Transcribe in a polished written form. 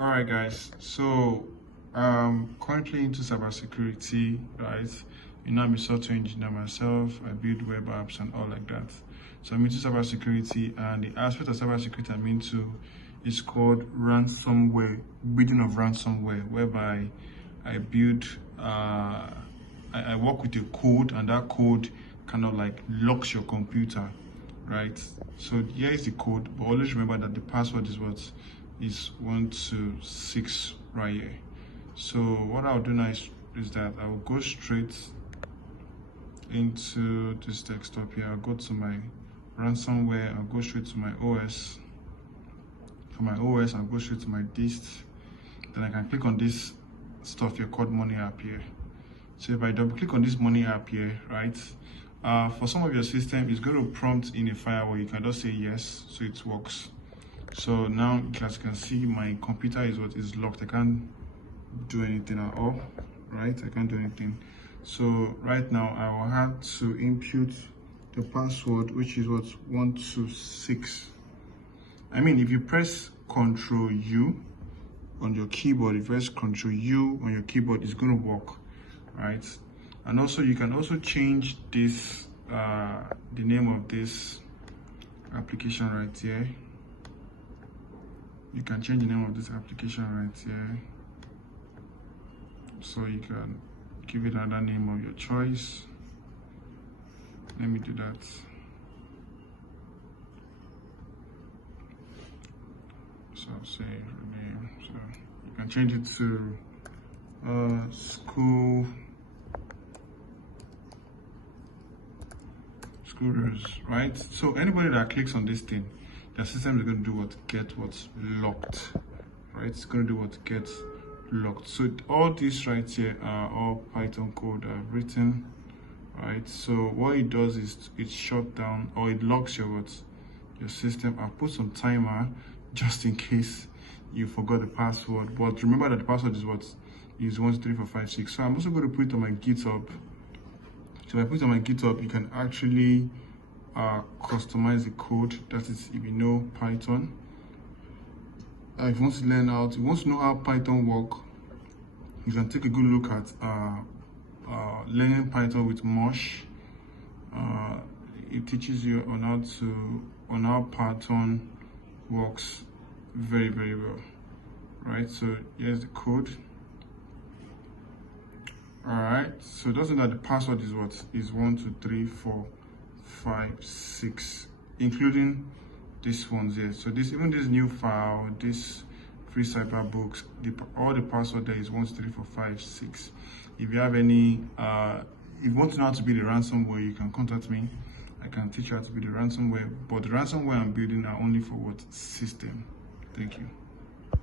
All right, guys. So, currently into cybersecurity, right? I'm a software engineer myself. I build web apps and all like that. So I'm into cybersecurity, and the aspect of cybersecurity I'm into is called ransomware, building of ransomware, whereby I build, I work with a code, and that code kind of like locks your computer, right? So here is the code, but always remember that the password is what is 126 right here. So what I'll do now is that I will go straight into this desktop here. I'll go to my ransomware. I'll go straight to my OS. For my OS, I'll go straight to my dist. Then I can click on this stuff here called money app here. So if I double click on this money app here, right? For some of your system, it's going to prompt in a firewall. You can just say yes, so it works. So now, as you can see, my computer is locked. I can't do anything at all, right? I can't do anything. So right now, I will have to input the password, which is what 126. I mean, if you press Ctrl U on your keyboard, if you press Ctrl U on your keyboard, it's going to work, right? And also, you can also change this, the name of this application right here. You can change the name of this application right here. So you can give it another name of your choice. Let me do that. So I'll say name. So you can change it to school rules, right? So anybody that clicks on this thing, the system is going to do what? Get what's locked, right? It's going to do what? Get locked. So all these right here are all Python code I've written, right? So what it does is it shut down or it locks your system. I'll put some timer just in case you forgot the password, but remember that the password is what? Is 1234556. So I'm also going to put it on my GitHub. So if I put it on my GitHub, you can actually customize the code. That is, if you know Python. If you want to learn how to, know how Python work, you can take a good look at learning Python with Mosh. It teaches you on how Python works very, very well, right? So here's the code. All right, so it doesn't know that the password is what? Is 1234556, including this ones here. So even this new file, this free cyber books, all the password there is 1234556. If you have any, if you want to know how to build a ransomware, you can contact me. I can teach you how to build a ransomware, but the ransomware I'm building are only for what? System. Thank you.